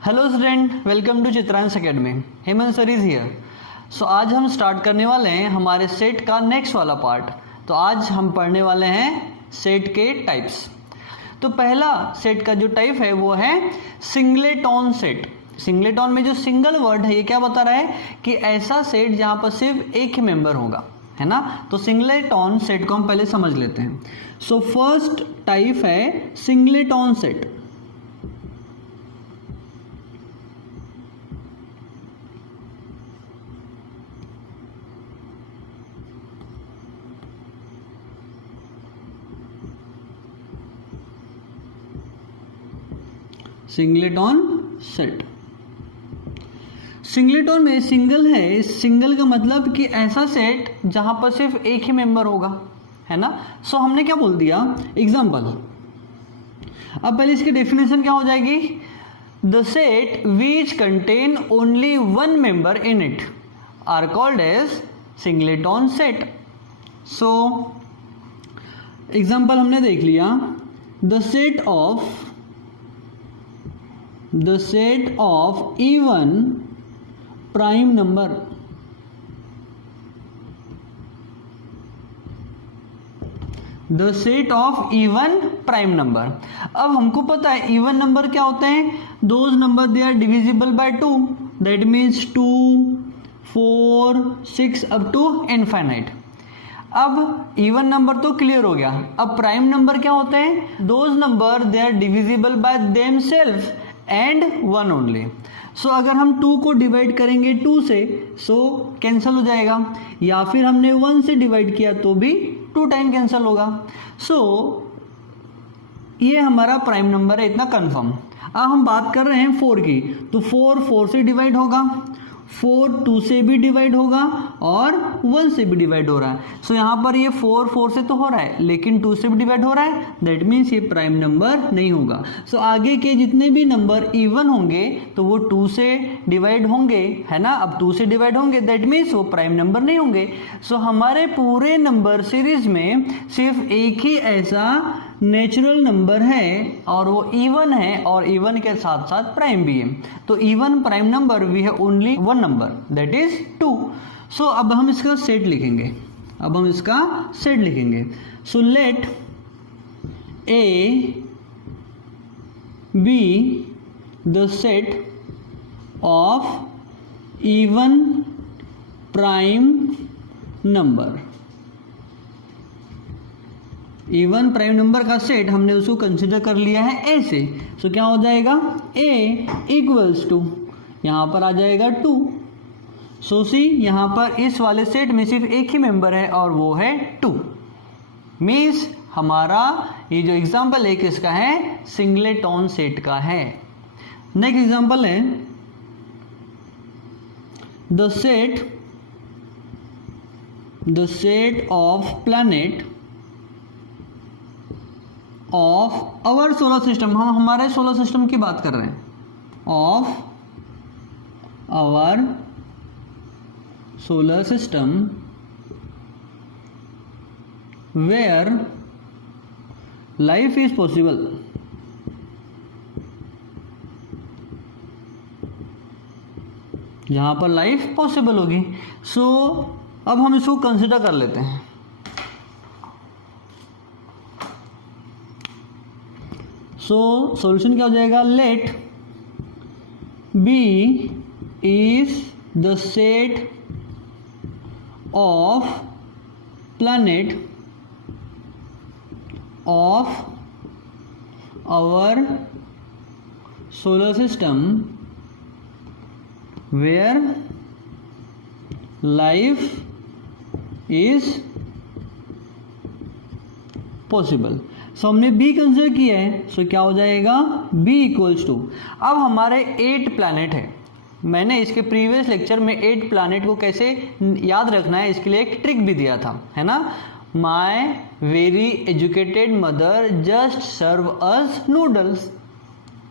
Hello student, welcome to Chitransh academy. Hemant sir is here. So आज हम start करने वाले हैं हमारे सेट का नेक्स्ट वाला पार्ट। तो आज हम पढ़ने वाले हैं सेट के टाइप्स। तो पहला सेट का जो टाइप है वो है सिंगलेटॉन सेट। सिंगलेटॉन में जो सिंगल वर्ड है ये क्या बता रहा है कि ऐसा सेट जहां पर सिर्फ एक ही मेंबर होगा, है ना। तो सिंगलेटॉन सेट को हम पहले समझ लेते हैं। सो फर्स्ट टाइप है सिंगलेटॉन सेट। सिंगलेटॉन सेट। सिंगलेटॉन में सिंगल है, सिंगल का मतलब कि ऐसा सेट जहां पर सिर्फ एक ही मेंबर होगा, है ना। सो हमने क्या बोल दिया, एग्जांपल। अब पहले इसकी डेफिनेशन क्या हो जाएगी, the set which contain only one member in it are called as singleton set. So example हमने देख लिया, the set of even prime number. The set of even prime number. अब हमको पता है इवन नंबर क्या होते हैं, those number they are divisible by 2, that means 2, 4, 6 up to infinite. अब इवन नंबर तो क्लियर हो गया। अब प्राइम नंबर क्या होते हैं, those number they are divisible by themselves and 1 only. So अगर हम 2 को डिवाइड करेंगे 2 से, सो कैंसिल हो जाएगा, या फिर हमने 1 से डिवाइड किया तो भी 2 टाइम कैंसिल होगा। सो ये हमारा प्राइम नंबर है, इतना कंफर्म। अब हम बात कर रहे हैं 4 की, तो 4 से डिवाइड होगा, 4 2 से भी डिवाइड होगा और 1 से भी डिवाइड हो रहा है। सो यहाँ पर ये 4 से तो हो रहा है, लेकिन 2 से भी डिवाइड हो रहा है, दैट मीन्स ये प्राइम नंबर नहीं होगा। सो आगे के जितने भी नंबर इवन होंगे तो वो 2 से डिवाइड होंगे, है ना। अब 2 से डिवाइड होंगे दैट मीन्स वो प्राइम नंबर नहीं होंगे। सो हमारे पूरे नंबर सीरीज में सिर्फ एक ही ऐसा नेचुरल नंबर है और वो इवन है, और इवन के साथ साथ प्राइम भी है। तो इवन प्राइम नंबर वी है only one number, that is 2। सो अब हम इसका सेट लिखेंगे। So let A B the set of even prime number. Even prime number का सेट हमने उसको कंसिडर कर लिया है ए से। सो क्या हो जाएगा, ए इक्वल्स टू, यहां पर आ जाएगा 2। सो सी यहां पर इस वाले सेट में सिर्फ एक ही मेंबर है और वो है 2। मीन्स हमारा ये जो एग्जांपल है किसका है, सिंगलेटॉन सेट का है। नेक्स्ट एग्जांपल है the set of planet of our solar system. हम हमारे सोलर सिस्टम की बात कर रहे हैं, of our solar system where life is possible. जहां पर लाइफ पॉसिबल होगी। सो अब हम इसको कंसिडर कर लेते हैं। सो सॉल्यूशन क्या हो जाएगा, let B is the set of planet of our solar system where life is possible. So हमने बी कंसिडर किया है, सो क्या हो जाएगा, बी इक्वल्स टू। अब हमारे 8 प्लैनेट है। मैंने इसके प्रीवियस लेक्चर में 8 प्लैनेट को कैसे याद रखना है इसके लिए एक ट्रिक भी दिया था, है ना। My very educated mother just serve us noodles.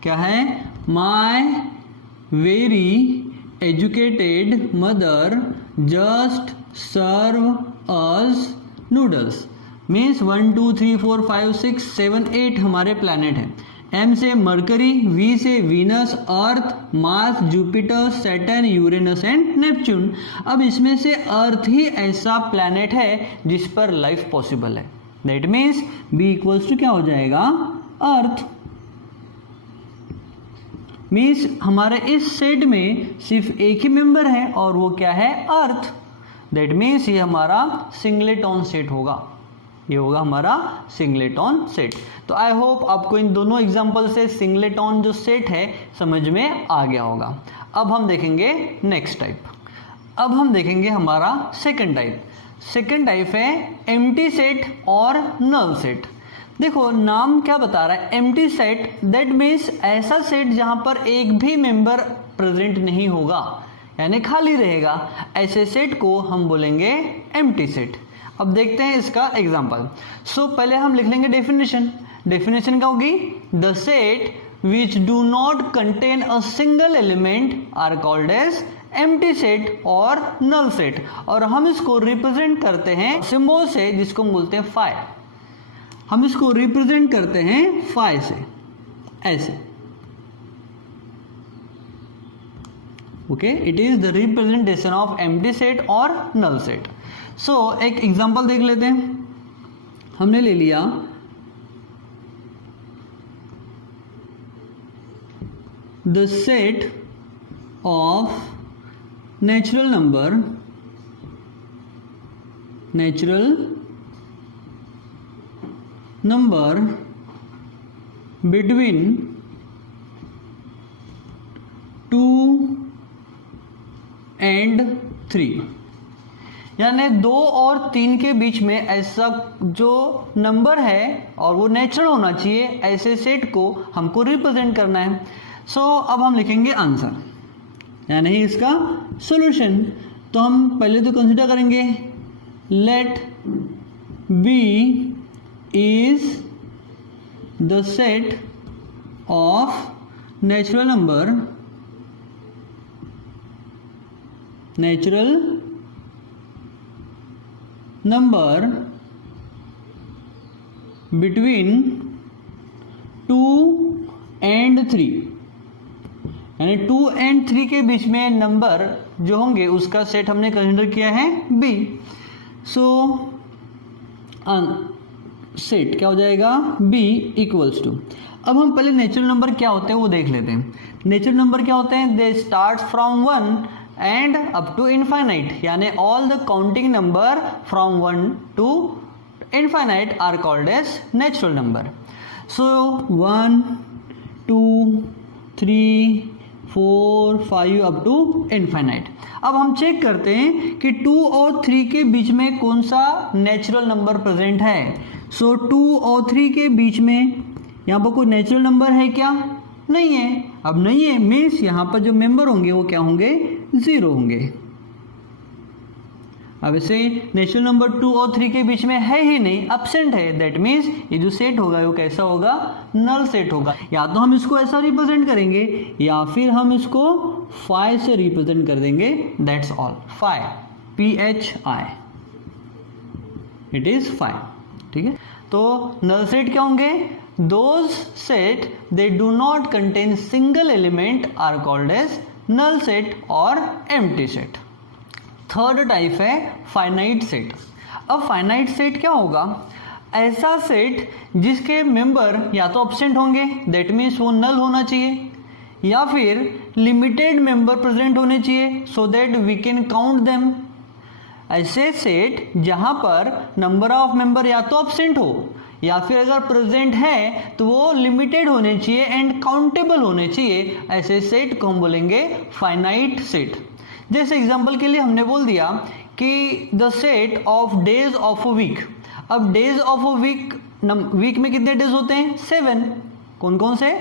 क्या है, my very educated mother just serve us noodles. Means 1 2 3 4 5 6 7 8 हमारे प्लैनेट हैं। M से मरकरी, V से Venus, earth, Mars, Jupiter, Saturn, Uranus and Neptune. अब इसमें से अर्थ ही ऐसा प्लैनेट है जिस पर लाइफ पॉसिबल है। That means B equals to क्या हो जाएगा, अर्थ। मीन्स हमारे इस सेट में सिर्फ एक ही मेंबर है और वो क्या है, अर्थ। दैट मीन्स ये हमारा सिंगलेटॉन सेट होगा, ये होगा हमारा सिंगलेटॉन सेट। तो आई होप आपको इन दोनों एग्जांपल से सिंगलेटॉन जो सेट है समझ में आ गया होगा। अब हम देखेंगे नेक्स्ट टाइप। अब हम देखेंगे हमारा सेकंड टाइप। सेकंड टाइप है एम्प्टी सेट और नल सेट। देखो नाम क्या बता रहा है, एम्प्टी सेट, दैट मीन्स ऐसा सेट जहां पर एक भी मेंबर प्रेजेंट नहीं होगा, यानी खाली रहेगा। ऐसे सेट को हम बोलेंगे एम्प्टी सेट। अब देखते हैं इसका एग्जांपल। सो पहले हम लिख लेंगे डेफिनेशन। डेफिनेशन क्या होगी, the set which do not contain a single element are called as empty set और नल सेट। और हम इसको रिप्रेजेंट करते हैं सिंबल से जिसको हम बोलते हैं फाई। हम इसको रिप्रेजेंट करते हैं फाई से, ऐसे। Okay, it is the representation of empty set और नल सेट। सो एक एग्जांपल देख लेते हैं। हमने ले लिया the set of natural number between 2 and 3, यानी 2 और 3 के बीच में ऐसा जो नंबर है और वो नेचुरल होना चाहिए, ऐसे सेट को हमको रिप्रेजेंट करना है। सो अब हम लिखेंगे आंसर, यानी इसका सॉल्यूशन। तो हम पहले तो कंसीडर करेंगे let B is the set of natural number between 2 and 3, यानी 2 and 3 के बीच में नंबर जो होंगे उसका सेट हमने कंसीडर किया है बी। सो सेट क्या हो जाएगा, बी इक्वल्स टू। अब हम पहले नेचुरल नंबर क्या होते हैं वो देख लेते हैं। नेचुरल नंबर क्या होते हैं, they start from 1 and up to infinite, यानी all the counting number from 1 to infinite are called as natural number. So 1 2 3 4 5 up to infinite। अब हम चेक करते हैं कि 2 और 3 के बीच में कौन सा नेचुरल नंबर प्रेजेंट है। सो 2 और 3 के बीच में यहाँ पर कोई नेचुरल नंबर है क्या, नहीं है। अब नहीं है मीन्स यहाँ पर जो मेंबर होंगे वो क्या होंगे, 0 होंगे। अब इसे नेचुरल नंबर 2 और 3 के बीच में है ही नहीं, एब्सेंट है। दैट मीन्स ये जो सेट होगा वो कैसा होगा, नल सेट होगा। या तो हम इसको ऐसा रिप्रेजेंट करेंगे या फिर हम इसको फाई से रिप्रेजेंट कर देंगे। That's all, phi, PHI, it is phi. ठीक है, तो नल सेट क्या होंगे, those set they do not contain single element are called as null set और एम्प्टी सेट। थर्ड टाइप है फाइनाइट सेट। अब फाइनाइट सेट क्या होगा, ऐसा सेट जिसके मेंबर या तो एब्सेंट होंगे, दैट मीन्स वो नल होना चाहिए, या फिर लिमिटेड मेंबर प्रेजेंट होने चाहिए so that we can count them. ऐसे सेट जहां पर नंबर ऑफ मेंबर या तो एब्सेंट हो या फिर अगर प्रेजेंट है तो वो लिमिटेड होने चाहिए एंड काउंटेबल होने चाहिए। ऐसे सेट को हम बोलेंगे फाइनाइट सेट। जैसे एग्जांपल के लिए हमने बोल दिया कि the set of days of a week. अब डेज ऑफ अ वीक में कितने डेज होते हैं, 7। कौन कौन से,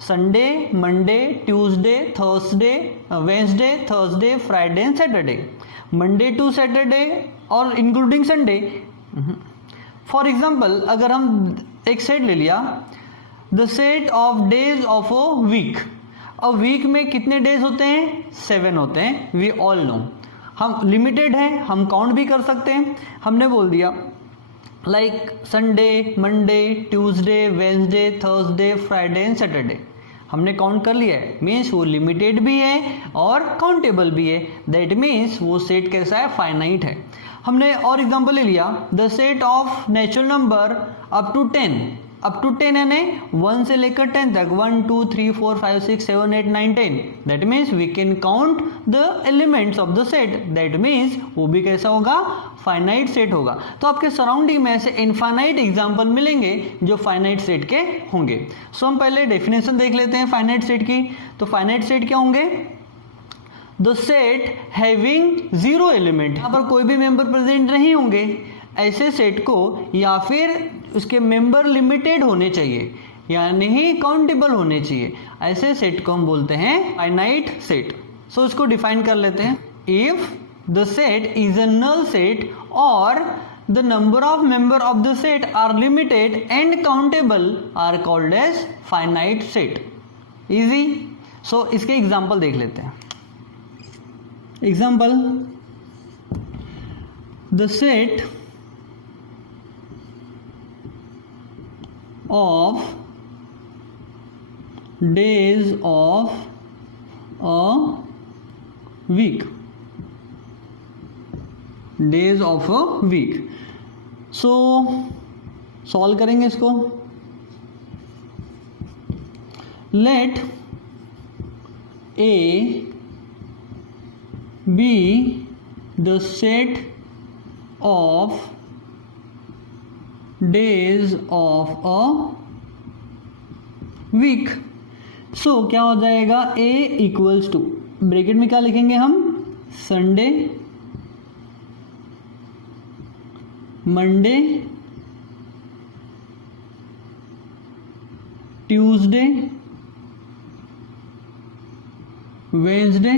Sunday, Monday, Tuesday, Thursday, Wednesday, Thursday, Friday and Saturday. Monday to Saturday और इंक्लूडिंग संडे। फॉर एग्जाम्पल अगर हम एक सेट ले लिया, the set of days of a week. अब वीक में कितने डेज होते हैं, 7 होते हैं। वी ऑल नो, हम लिमिटेड है, हम काउंट भी कर सकते हैं। हमने बोल दिया like Sunday, Monday, Tuesday, Wednesday, Thursday, Friday and Saturday. हमने काउंट कर लिया है, मीन्स वो लिमिटेड भी है और काउंटेबल भी है। दैट मीन्स वो सेट कैसा है, फाइनाइट है। हमने और एग्जांपल ले लिया, the set of natural number up to 10, up to 10 यानी 1 से लेकर 10 तक, 1 2 3 4 5 6 7 8 9 10। That means we can count the elements of the set. That means वो भी कैसा होगा, फाइनाइट सेट होगा। तो आपके सराउंडिंग में ऐसे इनफाइनाइट एग्जाम्पल मिलेंगे जो फाइनाइट सेट के होंगे। सो हम पहले डेफिनेशन देख लेते हैं फाइनाइट सेट की। तो फाइनाइट सेट क्या होंगे, द सेट हैविंग 0 एलिमेंट, यहाँ पर कोई भी मेंबर प्रेजेंट नहीं होंगे ऐसे सेट को, या फिर उसके मेंबर लिमिटेड होने चाहिए यानी ही काउंटेबल होने चाहिए, ऐसे सेट को हम बोलते हैं फाइनाइट सेट। सो इसको डिफाइन कर लेते हैं। If the set is a null set और the number of member of the set are limited and countable are called as finite set. Easy. So इसके एग्जांपल देख लेते हैं। Example, the set of days of a week, days of a week। so solve करेंगे इसको। let A be the set of days of a week। सो क्या हो जाएगा, A equals to, bracket में क्या लिखेंगे हम, Sunday, Monday, Tuesday, Wednesday,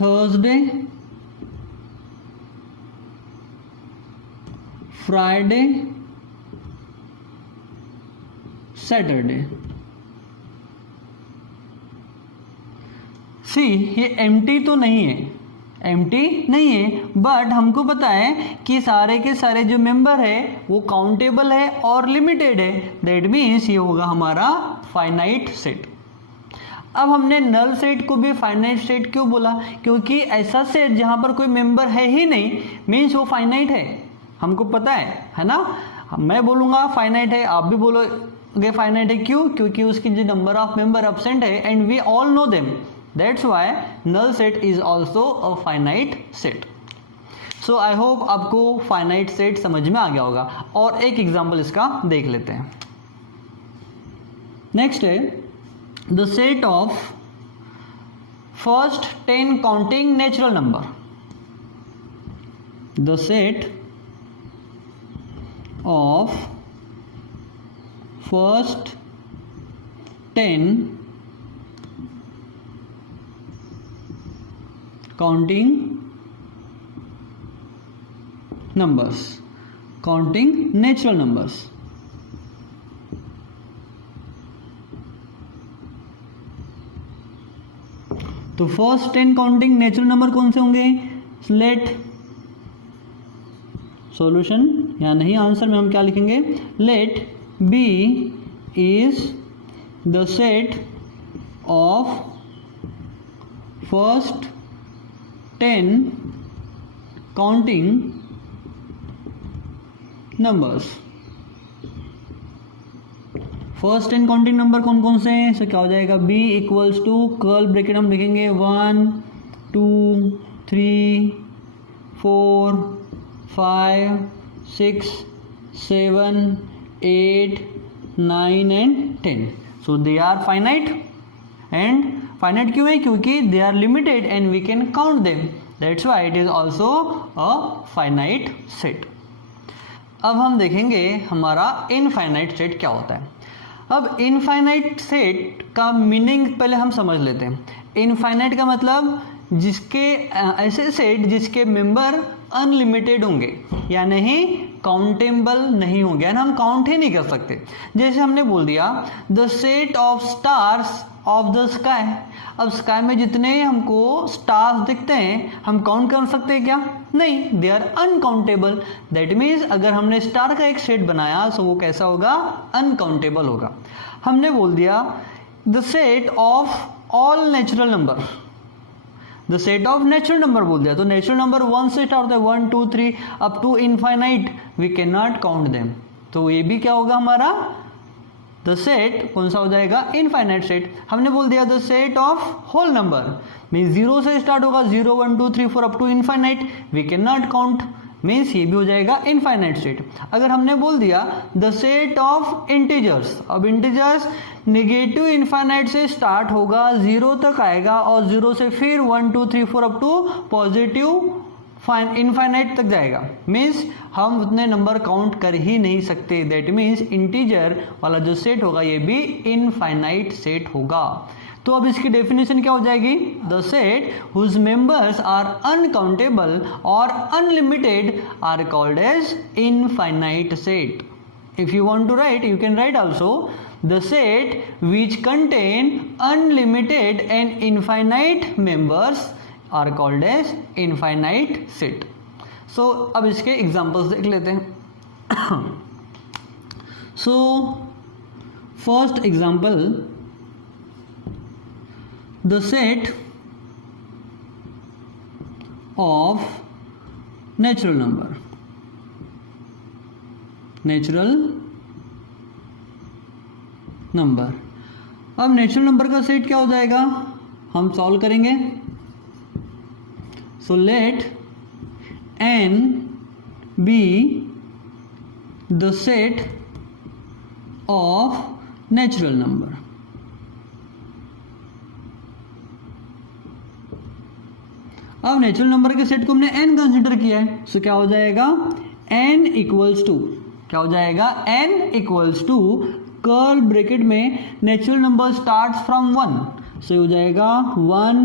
Thursday, Friday, Saturday. See ये एम्प्टी तो नहीं है, एम्प्टी नहीं है, बट हमको पता है कि सारे के सारे जो मेंबर है वो काउंटेबल है और लिमिटेड है। दैट मीन्स ये होगा हमारा फाइनाइट सेट। अब हमने नल सेट को भी फाइनाइट सेट क्यों बोला, क्योंकि ऐसा सेट जहां पर कोई मेंबर है ही नहीं, मीन्स वो फाइनाइट है। हमको पता है ना, मैं बोलूंगा फाइनाइट है, आप भी बोलोगे फाइनाइट है। क्यों, क्योंकि उसकी जो नंबर ऑफ मेंबर एब्सेंट है and we all know them, that's why null set is also a finite set. So I hope आपको फाइनाइट सेट समझ में आ गया होगा। और एक एग्जांपल इसका देख लेते हैं। नेक्स्ट है the set of first 10 counting natural number. The set of first 10 counting numbers, counting natural numbers। तो फर्स्ट 10 काउंटिंग नेचुरल नंबर कौन से होंगे, लेट सॉल्यूशन या नहीं आंसर में हम क्या लिखेंगे, let B is the set of first 10 counting numbers. First 10 counting number कौन कौन से हैं, सो क्या हो जाएगा, B equals to curl bracket हम लिखेंगे 1 2 3 4 5 6 7 8 9 and 10। So they are finite. And finite क्यों है, क्योंकि they are limited and we can count them, that's why it is also a finite set. अब हम देखेंगे हमारा इनफाइनाइट सेट क्या होता है। अब इनफाइनाइट सेट का मीनिंग पहले हम समझ लेते हैं। इनफाइनाइट का मतलब जिसके ऐसे सेट जिसके मेंबर अनलिमिटेड होंगे, या नहीं काउंटेबल नहीं होंगे, यानी हम काउंट ही नहीं कर सकते। जैसे हमने बोल दिया the set of stars of the sky. अब स्काई में जितने हमको स्टार्स दिखते हैं हम काउंट कर सकते हैं क्या? नहीं, they are uncountable. That means अगर हमने स्टार का एक सेट बनाया तो वो कैसा होगा? अनकाउंटेबल होगा। हमने बोल दिया the set of all natural number, the set of natural number बोल दिया, तो नेचुरल नंबर 1 से स्टार्ट होता है, 1 2 3 up to infinite, we can not count them. तो ये भी क्या होगा हमारा? द सेट कौन सा हो जाएगा? Infinite set. हमने बोल दिया the set of whole number means 0 से स्टार्ट होगा, 0 1 2 3 4 up to infinite, we can not count, means ये भी हो जाएगा इनफाइनाइट सेट। अगर हमने बोल दिया द सेट ऑफ इंटीजर्स, अब इंटीजर्स नेगेटिव इनफाइनाइट से स्टार्ट होगा, 0 तक आएगा और 0 से फिर 1 2 3 4 अप टू पॉजिटिव इनफाइनाइट तक जाएगा, मीन्स हम उतने नंबर काउंट कर ही नहीं सकते। दैट मीन्स इंटीजर वाला जो सेट होगा ये भी इनफाइनाइट सेट होगा। तो अब इसकी डेफिनेशन क्या हो जाएगी? The set whose members are uncountable और unlimited are called as infinite set. If you want to write, you can write also the set which contain unlimited and infinite members are called as infinite set. So अब इसके examples देख लेते हैं। So first example, the set of natural number, natural number. अब natural number का set क्या हो जाएगा? हम सॉल्व करेंगे। So let n B the set of natural number. अब नेचुरल नंबर के सेट को हमने n कंसिडर किया है, सो क्या हो जाएगा? n इक्वल्स टू, क्या हो जाएगा? n equals to curl bracket में natural number start from 1, so हो जाएगा 1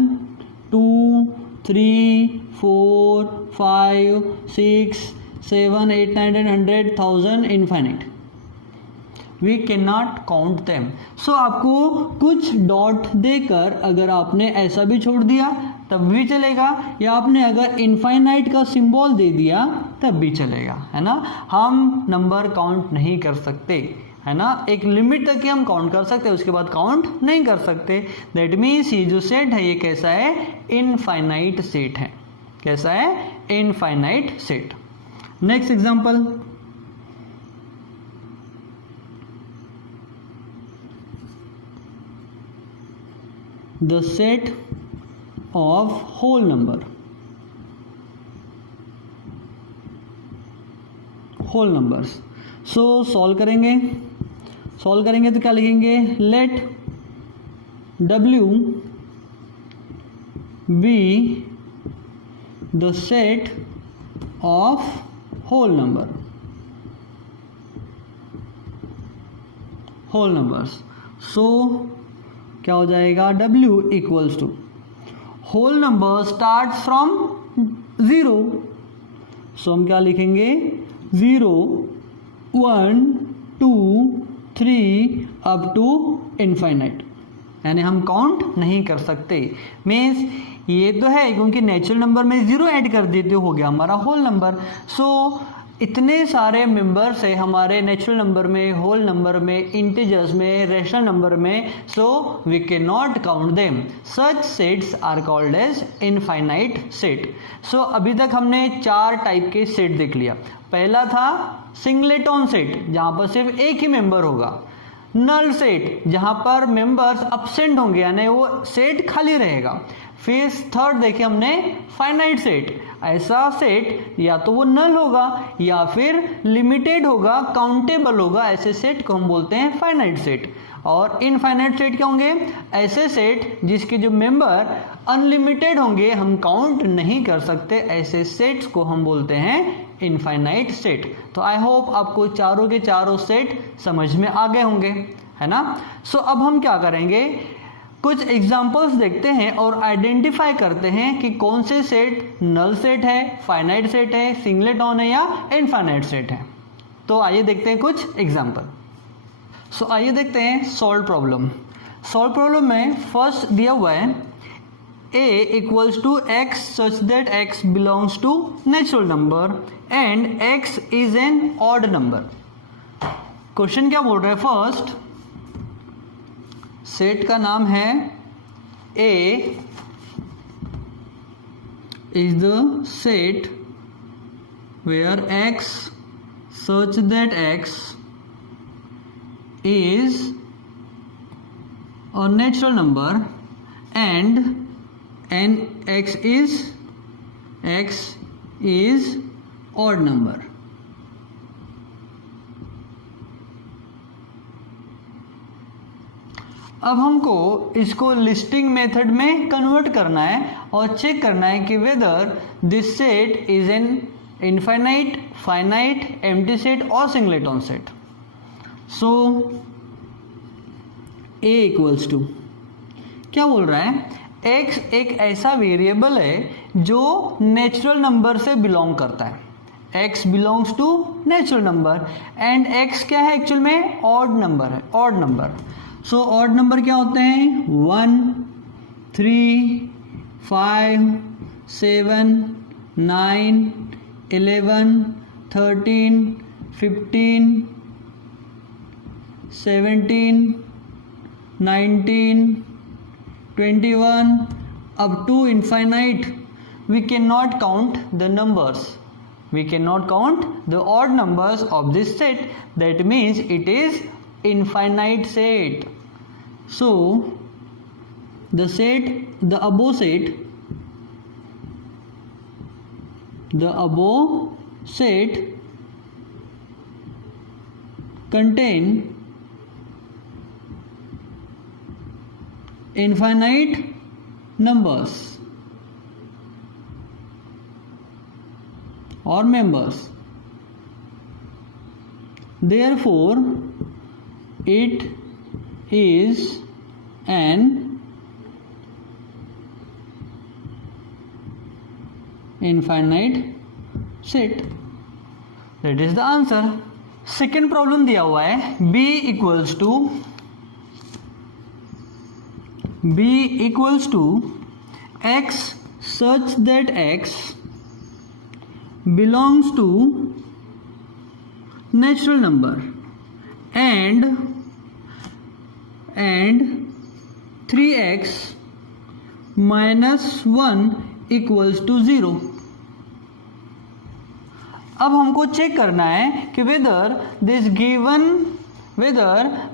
2 3 4 5 6 7 8 9 10 100 1000 infinite, we can not count them. So आपको कुछ डॉट देकर अगर आपने ऐसा भी छोड़ दिया तब भी चलेगा, या आपने अगर इनफाइनाइट का सिंबल दे दिया तब भी चलेगा, है ना। हम नंबर काउंट नहीं कर सकते, है ना। एक लिमिट तक ही हम काउंट कर सकते हैं, उसके बाद काउंट नहीं कर सकते। दैट मीन्स ये जो सेट है ये कैसा है? इनफाइनाइट सेट है। कैसा है? Infinite set. Next example, the set of whole number, whole numbers. So solve करेंगे तो क्या लिखेंगे? Let W be the set of whole number, whole numbers. So क्या हो जाएगा? W equals to whole number start from 0, so हम क्या लिखेंगे? 0 1 2 3 अप टू इनफाइनाइट, यानी हम काउंट नहीं कर सकते। मीन्स ये तो है क्योंकि नेचुरल नंबर में 0 ऐड कर देते हो गया हमारा होल नंबर। सो इतने सारे मेंबर्स है हमारे नेचुरल नंबर में, होल नंबर में, इंटीजर्स में, रेशनल नंबर में, so we can not count them. Such sets are called as infinite set. So अभी तक हमने 4 टाइप के सेट देख लिया। पहला था सिंगलेटन सेट, जहां पर सिर्फ एक ही मेंबर होगा। नल सेट, जहां पर मेंबर्स अब्सेंट होंगे, यानी वो सेट खाली रहेगा। फिर थर्ड देखे हमने फाइनाइट सेट, ऐसा सेट या तो वो नल होगा या फिर लिमिटेड होगा, काउंटेबल होगा, ऐसे सेट को हम बोलते हैं फाइनाइट सेट। और इनफाइनाइट सेट क्या होंगे? ऐसे सेट जिसके जो मेंबर अनलिमिटेड होंगे, हम काउंट नहीं कर सकते, ऐसे सेट्स को हम बोलते हैं इनफाइनाइट सेट। तो आई होप आपको चारों के चारों सेट समझ में आ गए होंगे, है ना। सो अब हम क्या करेंगे? कुछ एग्जांपल्स देखते हैं और आइडेंटिफाई करते हैं कि कौन से सेट नल सेट है, फाइनाइट सेट है, सिंगलेटॉन है या इनफाइनाइट सेट है। तो आइए देखते हैं कुछ एग्जांपल। सो आइए देखते हैं सॉल्व प्रॉब्लम। सॉल्व प्रॉब्लम में फर्स्ट दिया हुआ है a equals to x such that x belongs to natural number and x is an odd number। Question क्या बोल रहा है? फर्स्ट सेट का नाम है A is the set where x such that x is a natural number and x is odd number। अब हमको इसको लिस्टिंग मेथड में कन्वर्ट करना है और चेक करना है कि whether this set is an infinite, finite, empty set और singleton set. So a equals to क्या बोल रहा है? x एक ऐसा वेरिएबल है जो नेचुरल नंबर से बिलोंग करता है। x belongs to natural number and x क्या है एक्चुअल में? ऑड नंबर है, odd number. So odd number क्या होते हैं? 1, 3, 5, 7, 9, 11, 13, 15, 17, 19, 21 up to infinite। We cannot count the numbers, we cannot count the odd numbers of this set, that means it is infinite set। So the above set contain infinite numbers or members, therefore it is an infinite set। That is the answer। Second problem दिया हुआ है b equals to x such that x belongs to natural number and 3x minus 1 equals to 0। अब हमको check करना है कि whether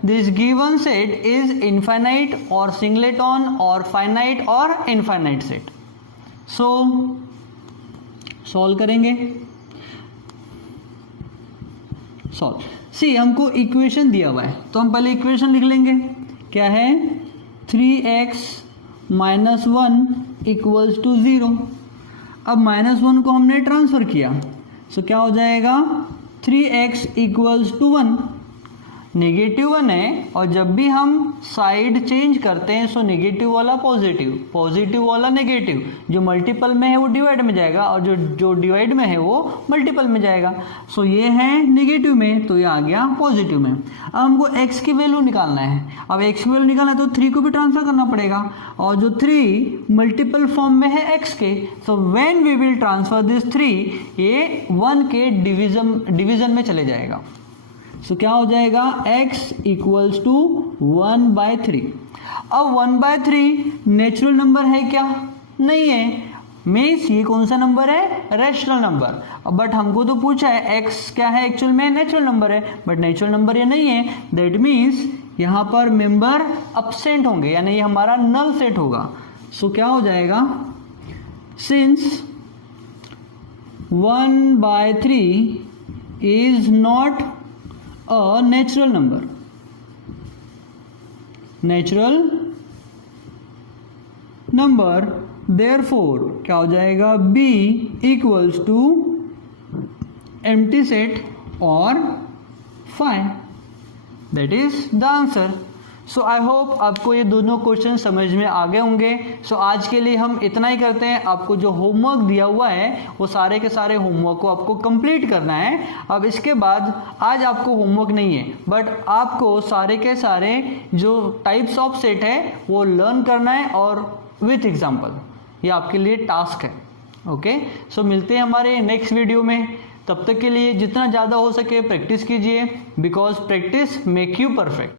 this given set is infinite or singleton or finite or infinite set। so solve करेंगे। Solve सी हमको equation दिया हुआ है तो हम पहले इक्वेशन लिख लेंगे। क्या है? 3x minus 1 equals to 0। अब -1 को हमने ट्रांसफर किया सो क्या हो जाएगा? 3x equals to 1। नेगेटिव 1 है और जब भी हम साइड चेंज करते हैं सो नेगेटिव वाला पॉजिटिव, पॉजिटिव वाला नेगेटिव, जो मल्टीपल में है वो डिवाइड में जाएगा और जो डिवाइड में है वो मल्टीपल में जाएगा। सो ये है नेगेटिव में तो ये आ गया पॉजिटिव में। अब हमको x की वैल्यू निकालना है। अब x की वैल्यू निकालना है तो 3 को भी ट्रांसफर करना पड़ेगा और जो 3 मल्टीपल फॉर्म में है x के, so when we will transfer this 3 ये 1 के डिवीजन में चले जाएगा। सो क्या हो जाएगा? x equals to 1/3। अब 1/3 नेचुरल नंबर है क्या? नहीं है। मीन्स ये कौन सा नंबर है? Rational number. बट हमको तो पूछा है x क्या है एक्चुअल में? नेचुरल नंबर है, बट नेचुरल नंबर ये नहीं है। दैट मीन्स यहाँ पर मेंबर अब्सेंट होंगे यानी ये हमारा नल सेट होगा। सो क्या हो जाएगा? Since 1/3 is not a natural number, therefore क्या हो जाएगा? b equals to empty set or phi। that is the answer। So I hope आपको ये दोनों क्वेश्चन समझ में आ गए होंगे। सो आज के लिए हम इतना ही करते हैं। आपको जो होमवर्क दिया हुआ है वो सारे के सारे होमवर्क को आपको कंप्लीट करना है। अब इसके बाद आज आपको होमवर्क नहीं है, बट आपको सारे के सारे जो टाइप्स ऑफ सेट है वो लर्न करना है और विथ एग्जाम्पल। ये आपके लिए टास्क है। ओके, सो मिलते हैं हमारे नेक्स्ट वीडियो में। तब तक के लिए जितना ज़्यादा हो सके प्रैक्टिस कीजिए, because practice make you perfect.